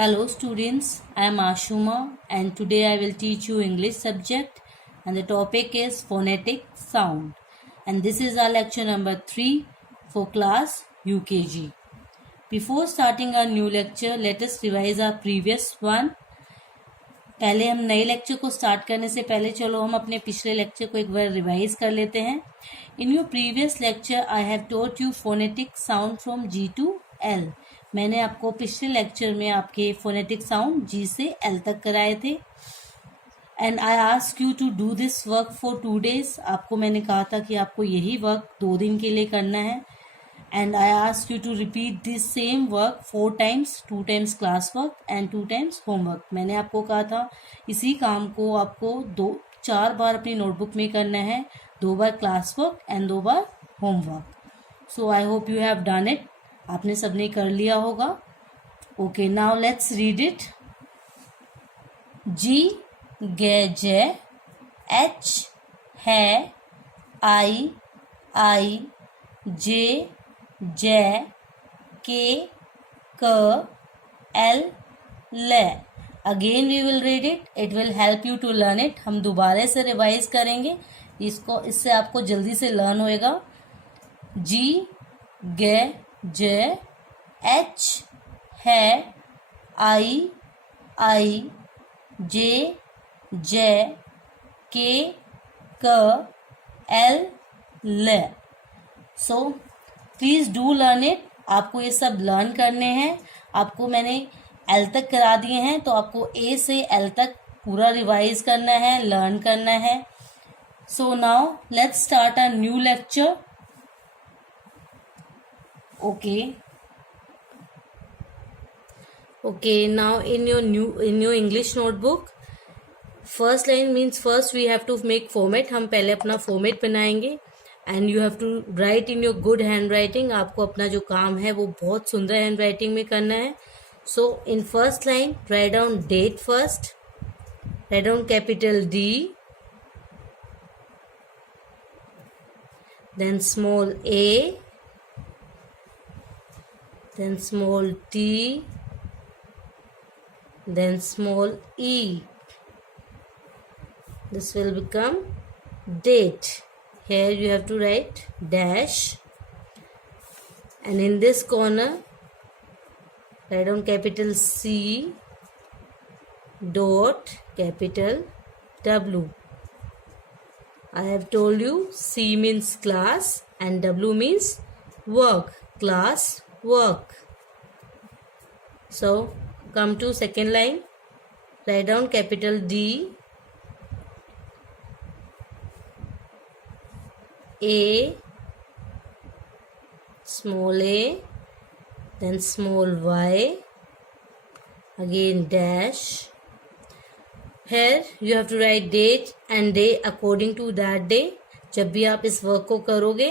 Hello students, I am Ashuma and today I will teach you English subject and the topic is phonetic sound and this is our lecture number 3 for class UKG. Before starting our new lecture, let us revise our previous one. पहले हम नए lecture को start करने से पहले चलो हम अपने पिछले लेक्चर को एक बार रिवाइज कर लेते हैं. In your previous lecture I have taught you phonetic sound from G to L. मैंने आपको पिछले लेक्चर में आपके फोनेटिक साउंड जी से एल तक कराए थे. And I ask you to do this work for 2 days. आपको मैंने कहा था कि आपको यही वर्क 2 दिन के लिए करना है. And I ask you to repeat this same work 4 times, 2 times class work and 2 times homework. मैंने आपको कहा था इसी काम को आपको 4 बार अपनी नोटबुक में करना है, 2 बार क्लास वर्क एंड 2 बार homework. So I hope you have done it. आपने सबने कर लिया होगा. Okay, now let's read it. G गे जे एच है आई जे जय के क एल ले. Again we will read it. It will help you to learn it. हम दोबारा से रिवाइज करेंगे इससे आपको जल्दी से लर्न होएगा. जी गे जे एच है आई जे जय के क एल ले. So please do learn it. आपको ये सब लर्न करने हैं. आपको मैंने एल तक करा दिए हैं तो आपको ए से एल तक पूरा रिवाइज करना है, लर्न करना है. So now let's start a new lecture. Okay, now in your English notebook first line means first we have to make format. हम पहले अपना फॉर्मेट बनाएंगे and you have to write in your good handwriting. आपको अपना जो काम है वो बहुत सुंदर हैंड राइटिंग में करना है. So in first line write down date first. Write down capital D, then small A, then small T, then small E. This will become date. Here you have to write dash and in this corner write down capital C dot capital W. I have told you C means class and W means work, class work. So come to second line, write down capital D, A, small a, then small y, again dash. Here you have to write date and day according to that day. जब भी आप इस work को करोगे,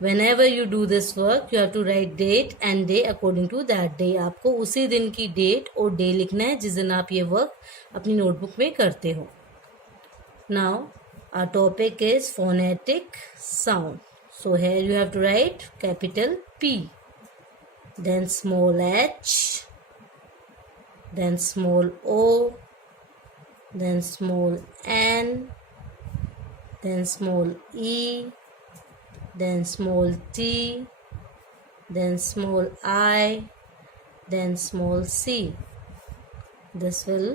whenever you do this work, you have to write date and day according to that day. आपको उसी दिन की डेट और डे लिखना है जिस दिन आप ये वर्क अपनी नोटबुक में करते हो. Now our topic is phonetic sound. So here you have to write capital P, then small h, then small o, then small n, then small e, then small t, then small I, then small c. This will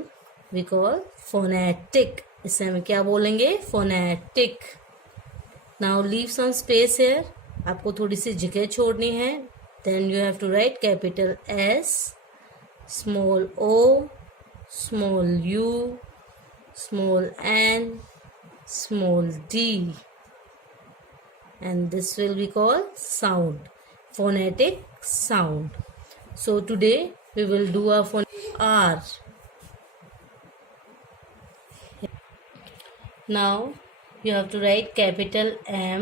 we call phonetic. इसे हम क्या बोलेंगे? Phonetic. Now leave some space here. आपको थोड़ी सी जगह छोड़नी है. Then you have to write capital S, small O, small U, small N, small D and this will be called sound, phonetic sound. So today we will do a phone R. Now you have to write capital M,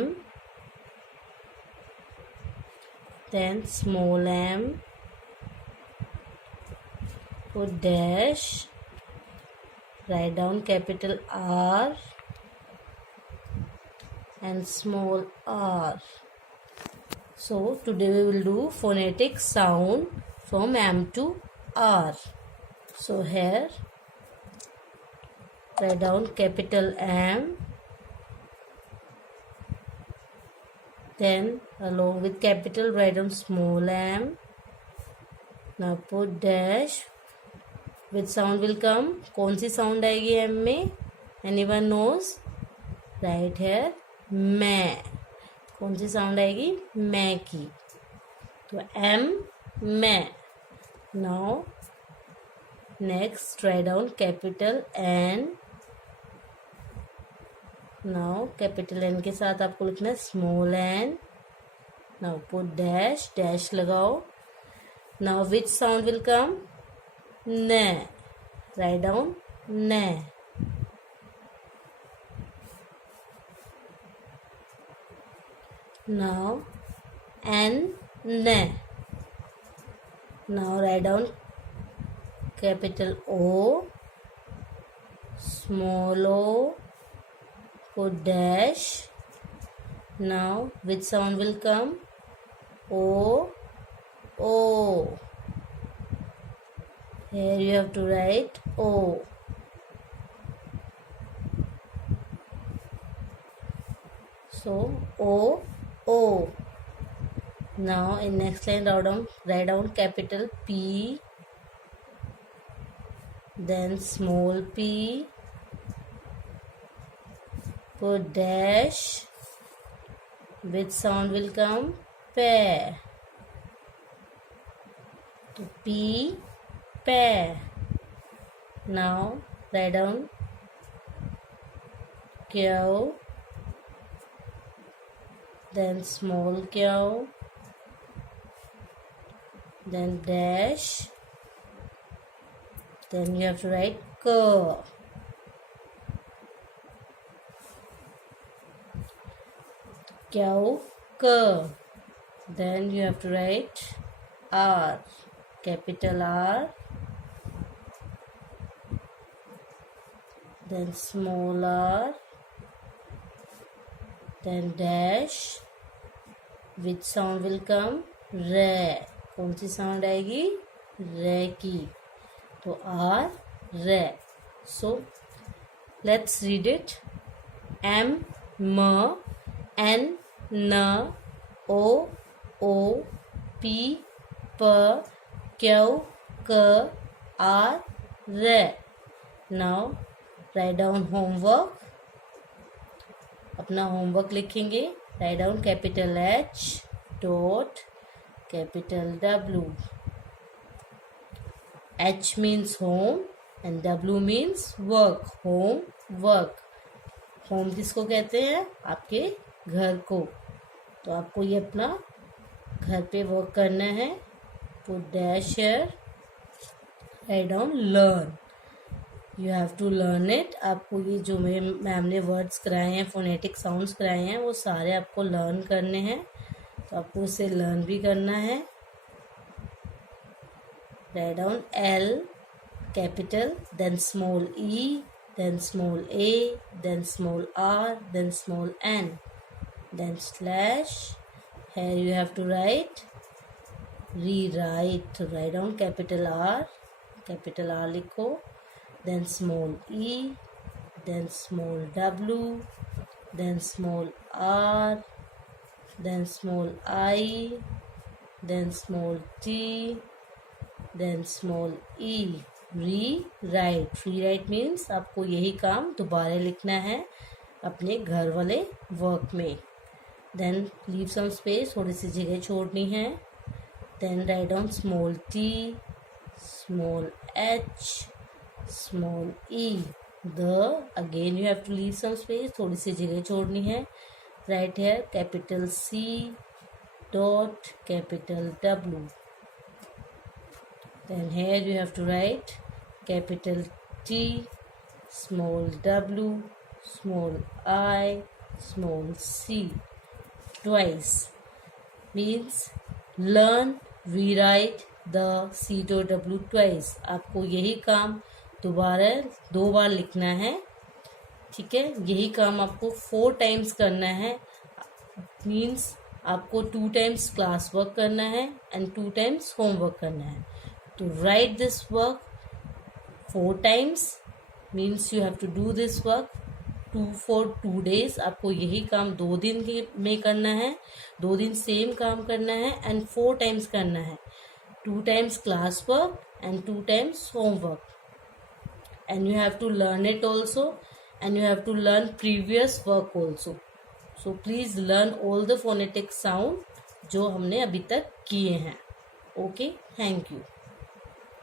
then small m, put dash, write down capital R and small r. So today we will do phonetic sound from M to R. So here write down capital M, then along with capital write down small m. Now put dash. Which sound will come? कौन सी sound आएगी m में? Anyone knows? Right here मैं. कौन सी sound आएगी? मैं की. तो m मैं. Now next write down capital N. Now capital N के साथ आपको लिखना है small n. Now put dash. Dash लगाओ. Now which sound will come? Ne. Write down ne. Now N ne. Now write down capital O, small o, put dash. Now which sound will come? O. O. Here you have to write O. So O, O. Now in next line write down capital P, then small p, put dash. Which sound will come? Pe. To P, pe. Now write down Q, then small q, then dash, then you have to write K. Q, K. Then you have to write R, capital R, then small r, then dash. Which sound will come? Re. कौन सी sound आएगी? रे की. तो R, re. So let's read it. M, M, N, N, O, O, P, P, Q, K, R, re. Now write down homework. अपना homework लिखेंगे. Write down capital H dot capital W. H means home and W means work. Home, work. Home किसको कहते हैं? आपके घर को. तो आपको ये अपना घर पे वर्क करना है. Put dash here. Write down learn. You have to learn it. आपको ये जो मैम ने वर्ड्स कराए हैं, फोनेटिक साउंड्स कराए हैं, वो सारे आपको लर्न करने हैं. तो आपको उसे लर्न भी करना है. Write down L, capital, then small e, then small a, then small r, then small n, then slash. Here you have to write rewrite. Write down capital R लिखो, then small e, then small w, then small r, then small I, then small t, then small e. Rewrite. Rewrite means आपको यही काम दोबारा लिखना है अपने घर वाले वर्क में. Then leave some space. थोड़ी सी जगह छोड़नी है. Then write down small t, small h, small e. Again you have to leave some space. थोड़ी सी जगह छोड़नी है. Write here capital C dot capital W. Then here you have to write capital T, small w, small I, small c. Twice. Means learn, rewrite the C to W twice. आपको यही काम दोबारा 2 बार लिखना है. ठीक है. यही काम आपको 4 टाइम्स करना है. मीन्स आपको 2 टाइम्स क्लास वर्क करना है एंड 2 टाइम्स होमवर्क करना है. To write this work, 4 times means you have to do this work 2 for 2 days. आपको यही काम 2 दिन में करना है, 2 दिन सेम काम करना है एंड 4 टाइम्स करना है. 2 times class work and 2 times homework. And you have to learn it also, and you have to learn previous work also. So please learn all the phonetic sound जो हमने अभी तक किए हैं. Okay, thank you.